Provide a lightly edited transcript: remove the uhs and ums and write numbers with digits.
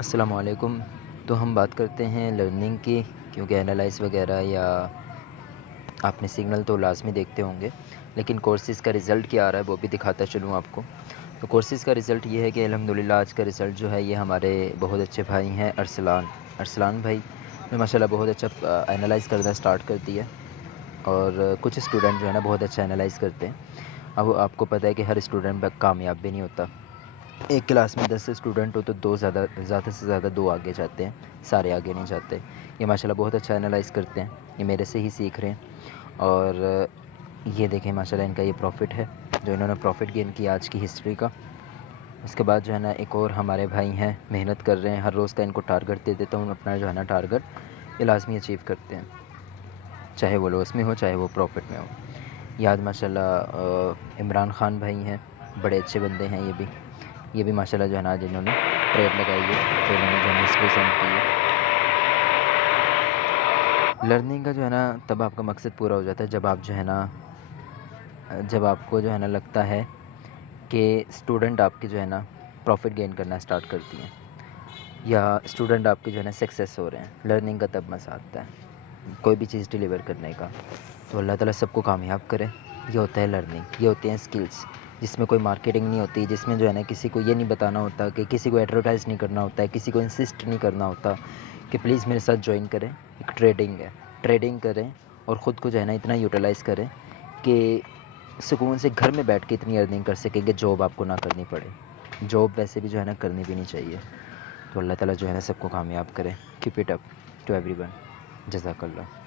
السلام علیکم۔ تو ہم بات کرتے ہیں لرننگ کی، کیونکہ انالائز وغیرہ یا آپ نے سگنل تو لازمی دیکھتے ہوں گے، لیکن کورسز کا رزلٹ کیا آ رہا ہے وہ بھی دکھاتا چلوں آپ کو۔ تو کورسز کا رزلٹ یہ ہے کہ الحمدللہ آج کا رزلٹ جو ہے یہ ہمارے بہت اچھے بھائی ہیں ارسلان بھائی نے ماشاءاللہ بہت اچھا انالائز کرنا اسٹارٹ کر دیا، اور کچھ اسٹوڈنٹ جو ہے نا بہت اچھا انالائز کرتے ہیں۔ اب آپ کو پتہ ہے کہ ہر اسٹوڈنٹ کامیاب بھی نہیں ہوتا، ایک کلاس میں 10 اسٹوڈنٹ ہو تو زیادہ سے زیادہ 2 آگے جاتے ہیں، سارے آگے نہیں جاتے۔ یہ ماشاءاللہ بہت اچھا انالائز کرتے ہیں، یہ میرے سے ہی سیکھ رہے ہیں، اور یہ دیکھیں ماشاءاللہ ان کا یہ پروفٹ ہے جو انہوں نے پروفٹ گین کیا آج کی ہسٹری کا۔ اس کے بعد جو ہے نا ایک اور ہمارے بھائی ہیں محنت کر رہے ہیں، ہر روز کا ان کو ٹارگٹ دے دیتا ہوں، اپنا جو ہے نا ٹارگٹ یہ لازمی اچیو کرتے ہیں، چاہے وہ لاس میں ہو چاہے وہ پروفٹ میں ہو۔ یہ آج ماشاءاللہ عمران خان بھائی ہیں، بڑے اچھے بندے ہیں یہ بھی ماشاءاللہ جو ہے نا آج انہوں نے ٹریڈ لگائی ہے، تو انہوں نے جو ہے نا ہسٹری سینڈ کی ہے۔ لرننگ کا جو ہے نا تب آپ کا مقصد پورا ہو جاتا ہے جب آپ جو ہے نا جب آپ کو جو ہے نا لگتا ہے کہ اسٹوڈنٹ آپ کے جو ہے نا پروفٹ گین کرنا اسٹارٹ کرتی ہیں، یا اسٹوڈنٹ آپ کے جو ہے نا سکسیس ہو رہے ہیں، لرننگ کا تب مزہ آتا ہے کوئی بھی چیز ڈیلیور کرنے کا۔ تو اللہ تعالیٰ سب کو کامیاب کرے۔ یہ ہوتا ہے لرننگ، یہ ہوتے ہیں اسکلس جس میں کوئی مارکیٹنگ نہیں ہوتی، جس میں جو ہے نا کسی کو یہ نہیں بتانا ہوتا، کہ کسی کو ایڈورٹائز نہیں کرنا ہوتا ہے، کسی کو انسسٹ نہیں کرنا ہوتا کہ پلیز میرے ساتھ جوائن کریں۔ ایک ٹریڈنگ ہے، ٹریڈنگ کریں اور خود کو جو ہے نا اتنا یوٹیلائز کریں کہ سکون سے گھر میں بیٹھ کے اتنی ارننگ کر سکیں کہ جاب آپ کو نہ کرنی پڑے۔ جاب ویسے بھی جو ہے نا کرنی بھی نہیں چاہیے۔ تو اللہ تعالیٰ جو ہے نا سب کو کامیاب کرے۔ Keep it up to everyone. جزاک اللہ۔